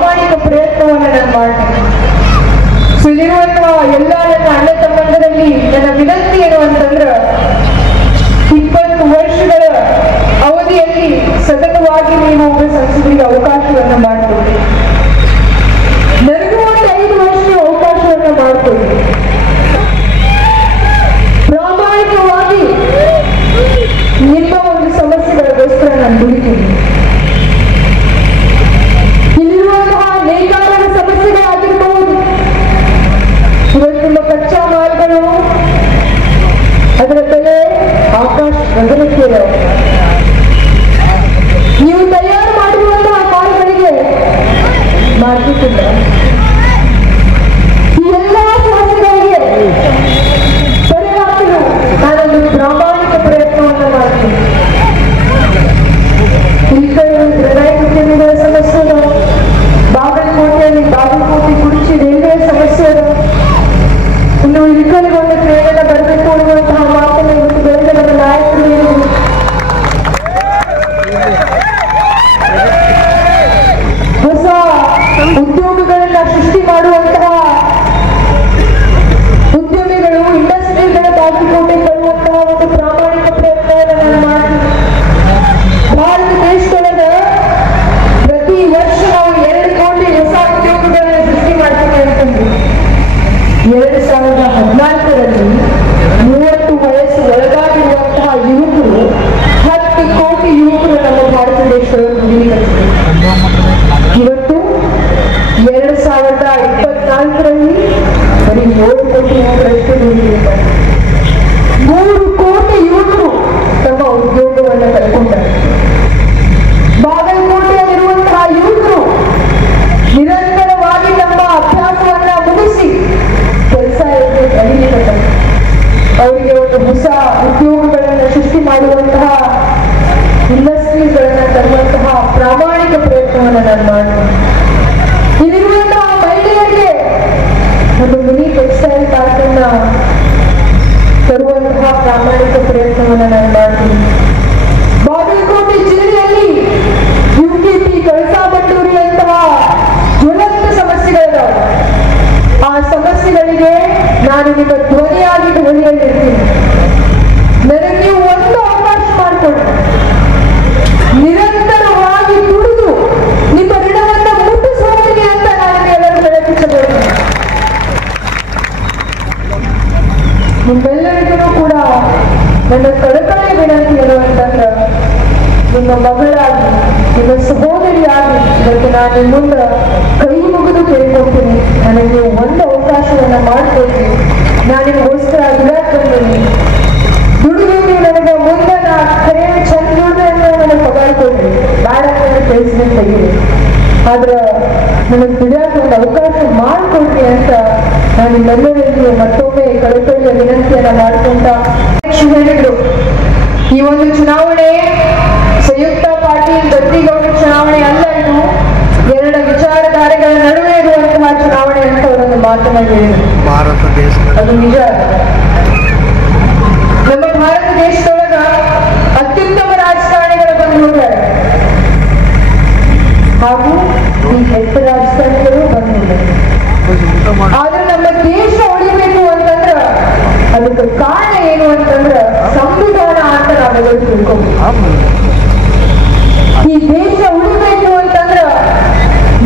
ಪ್ರಾಮಾಣಿಕ ಪ್ರಯತ್ನವನ್ನು ನಾನು ಮಾಡ್ತೀನಿ. ಇಲ್ಲಿರುವಂತಹ ಎಲ್ಲ ನನ್ನ ಅಣ್ಣ ತಮ್ಮಂದರಲ್ಲಿ ನನ್ನ ವಿನಂತಿ ಏನು ಅಂತಂದ್ರ 20 ವರ್ಷಗಳ ಅವಧಿಯಲ್ಲಿ ಸತತವಾಗಿ ನೀವು ಸಂಸದರಿಗೆ ಅವಕಾಶವನ್ನ ಮಾಡಿಕೊಡಿ. ನನಗೂ ಒಂದು 5 ವರ್ಷ ಅವಕಾಶವನ್ನ ಮಾಡಿಕೊಡಿ. ಪ್ರಾಮಾಣಿಕವಾಗಿ ನಿಮ್ಮ ಒಂದು ಸಮಸ್ಯೆಗಳಿಗೋಸ್ಕರ ನಾನು ದುಡಿತೀನಿ. ಇಲ್ಲಿರುವಂತಹ ನೇಕಾರರ ಸಮಸ್ಯೆಗಳಾಗಿರ್ಬಹುದು, ಇವತ್ತಿನ ಕಚ್ಚಾ ಮಾಲ್ಗಳು ಅದರ ಬೆಲೆ ಆಕಾಶ ಗಗನಕ್ಕೇರಿದೆ. ನೀವು ತಯಾರು ಮಾಡಿರುವಂತಹ ಮಾಲ್ಗಳಿಗೆ ಮಾರ್ಕೆಟ್ ಇಲ್ಲ. ಈ ಎಲ್ಲಾ ಸಮಸ್ಯೆಗಳಿಗೆ ಪರಿಹಾರಗಳು ನಾನೊಂದು ಪ್ರಾಮಾಣಿಕ ಪ್ರಯತ್ನವನ್ನು ಮಾಡ್ತೀನಿ. ಈ ಕಡೆ ಗ್ರಾನೈಟ್ ಉದ್ಯಮಿಗಳ ಸಮಸ್ಯೆ ಅದ, ಬಾಗಲಕೋಟೆಯಲ್ಲಿ ಬಾಗಲಕೋಟೆ ಕುರ್ಚಿ ರೈಲ್ವೆ ಸಮಸ್ಯೆ ಅದ. ಇನ್ನು ಇಲ್ಕಲಿಗೆ ಒಂದು ಟ್ರೈನ್ ಬರಬೇಕು ಅನ್ನುವಂತಹ ಮಾತನ್ನು ಇವತ್ತು ಬೆಳೆದ ನಮ್ಮ ನಾಯಕರು ಹೇಳಿದರು. ಹೊಸ ಉದ್ಯೋಗಗಳನ್ನ ಸೃಷ್ಟಿ ಮಾಡುವಂತಹ ಉದ್ಯಮಿಗಳು ಇಂಡಸ್ಟ್ರಿಗಳ ಬಾಗಲಕೋಟೆ ತರುವಂತಹ ಒಂದು ಪ್ರಾಮಾಣಿಕ ಪ್ರಯತ್ನವನ್ನು ನಾನು ಮಾಡ್ತೀನಿ. ಭಾರತ ದೇಶದೊಳಗ ಪ್ರತಿ ವರ್ಷ ನಾವು 2 ಕೋಟಿ ಹೊಸ ಉದ್ಯೋಗಗಳನ್ನು ಸೃಷ್ಟಿ ಮಾಡ್ತೀವಿ ಅಂತಂದ್ವಿ. 2014ರಲ್ಲಿ 30 ವಯಸ್ಸು ಒಳಗಾಗಿರುವಂತಹ ಯುವಕರು 10 ಕೋಟಿ ಯುವಕರು ನಮ್ಮ ಭಾರತ ದೇಶದೊಳಗೆ ದುಡಿಲಿಕ್ಕೆ. ಇವತ್ತು 2024ರಲ್ಲಿ ಬರೀ 7 ಕೋಟಿ ಯುವಕರಷ್ಟು ದುಡಿಲಿದ್ದಾರೆ. 3 ಕೋಟಿ ಯುವಕರು ತಮ್ಮ ಉದ್ಯೋಗವನ್ನು ಕಳ್ಕೊಂಡರು. ಬಾಗಲಕೋಟೆಯಲ್ಲಿರುವಂತಹ ಯುವಕರು ನಿರಂತರವಾಗಿ ತಮ್ಮ ಅಭ್ಯಾಸವನ್ನ ಮುಗಿಸಿ ಕೆಲಸ ಕಲಿಯಲಿಕ್ಕೆ ಅವರಿಗೆ ಒಂದು ಹೊಸ ಉದ್ಯೋಗಗಳನ್ನು ಸೃಷ್ಟಿ ಮಾಡುವಂತಹ ಇಂಡಸ್ಟ್ರೀಸ್ಗಳನ್ನ ತರುವಂತಹ ಪ್ರಾಮಾಣಿಕ ಪ್ರಯತ್ನವನ್ನು ನಾನು ಮಾಡ್ತೀನಿ. ಇಲ್ಲಿರುವಂತಹ ಮಹಿಳೆಯರಿಗೆ ಒಂದು ಮಿನಿ ಟೆಕ್ಸ್ಟೈಲ್ ಪಾರ್ಕ್ ಅನ್ನ ತರುವಂತಹ ಪ್ರಾಮಾಣಿಕ ಪ್ರಯತ್ನವನ್ನು ನಾನು ಮಾಡ್ತೀನಿ. ಬಾಗಲಕೋಟೆ ಜಿಲ್ಲೆಯಲ್ಲಿ ಯುಕೆಪಿ ಕಳಸಾ ಬಂಡೂರಿಯಂತಹ ಜ್ವಲಂತ ಸಮಸ್ಯೆಗಳಿದಾವೆ. ಆ ಸಮಸ್ಯೆಗಳಿಗೆ ನಾನು ನಿಮ್ಮ ಧ್ವನಿಯಾಗಿ ಧ್ವನಿಯಲ್ಲಿರ್ತೀನಿ. ನನಗೆ ಒಂದು ಅವಕಾಶ ಮಾಡಿಕೊಡಿ. ನಿರಂತರವಾಗಿ ದುಡಿದು ನಿಮ್ಮ ಋಣವನ್ನು ಮುಟ್ಟಿಸೋದಿದೆ ಅಂತ ನಾನು ಎಲ್ಲರೂ ಪ್ರಯತ್ನಿಸಬೇಕು. ನಿಮ್ಮೆಲ್ಲರಿಗೂ ಕೂಡ ನನ್ನ ಕಳಕಳಿಯ ವಿನಂತಿ ಏನು ಅಂತಂದ್ರೆ, ನಿಮ್ಮ ಮಗಳಾಗಿ ನಿಮ್ಮ ಸಹೋದರಿಯಾಗಿ ಇವತ್ತು ನಾನು ಮುಂದೆ ಕೈ ಮುಗಿದು ಕೇಳ್ಕೊಳ್ತೀನಿ. ನನಗೆ ಒಂದು ಅವಕಾಶವನ್ನ ಮಾಡಿಕೊಡ್ತೀನಿ. ನಾನು ನಿಮಗೋಸ್ಕರ ದುಡಕ್ ಬಂದೀನಿ. ದುಡಿದು ನನಗೆ ಮುಂದೆ ನಾ ಕರೆ ಚಂದ ದುಡ್ದು ನನಗೆ ಪಗಾರ ಕೊಡ್ರಿ, ಬೇಡ ಕೆಲಸದಿಂದ ತೆಗೀರಿ. ಆದ್ರೆ ನನಗೆ ದುಡಿಯಕ್ಕೆ ಒಂದು ಅವಕಾಶ ಮಾಡಿಕೊಡ್ರಿ ಅಂತ ನಾನು ನಿಮ್ಮೆಲ್ಲರಿಗೂ ಮತ್ತೊಮ್ಮೆ ಕಳಕಳಿಯ ವಿನಂತಿಯನ್ನ ಮಾಡ್ಕೊಂತ ಹೇಳಿದ್ರು. ಈ ಒಂದು ಚುನಾವಣೆ ಸಂಯುಕ್ತ ಪಾಟೀಲ್ ಗದ್ದಿಗೌಡ ಚುನಾವಣೆ ಅಲ್ಲ, ಇದು 2 ವಿಚಾರಧಾರೆಗಳ ನಡುವೆ ಇರುವಂತಹ ಚುನಾವಣೆ ಅಂತ ಅವರೊಂದು ಮಾತನ್ನ ಹೇಳಿದರು. ಅದು ನಿಜ. ನಮ್ಮ ಭಾರತ ದೇಶದೊಳಗ ಅತ್ಯುತ್ತಮ ರಾಜಕಾರಣಿಗಳು ಬಂದು ಹೋಗ್ತಾರೆ, ಹಾಗೂ ಈ ಹೆತ್ತ ರಾಜಕಾರಣಿಗಳು ಬಂದು ಹೋಗ್ತಾರೆ. ಆದ್ರೆ ನಮ್ಮ ದೇಶ ಉಳಿಬೇಕು ಅಂತಂದ್ರ ಅದಕ್ಕೆ ಕಾರಣ ಏನು ಅಂತಂದ್ರ ಸಂವಿಧಾನ ಅಂತ ನಾವೆಲ್ಲರೂ ತಿಳ್ಕೊಬೇಕು. ಈ ದೇಶ ಉಳಿಬೇಕು ಅಂತಂದ್ರ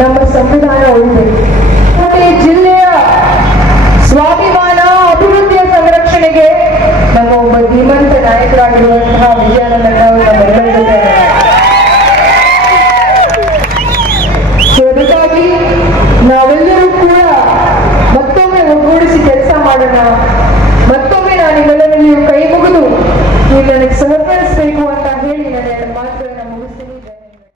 ನಮ್ಮ ಸಂವಿಧಾನ ಉಳಿಬೇಕು. ಜಿಲ್ಲೆಯ ಸ್ವಾಭಿಮಾನ ಅಭಿವೃದ್ಧಿಯ ಸಂರಕ್ಷಣೆಗೆ ನಮ್ಮ ಒಬ್ಬ ಧೀಮಂತ ನಾಯಕರಾಗಿರುವ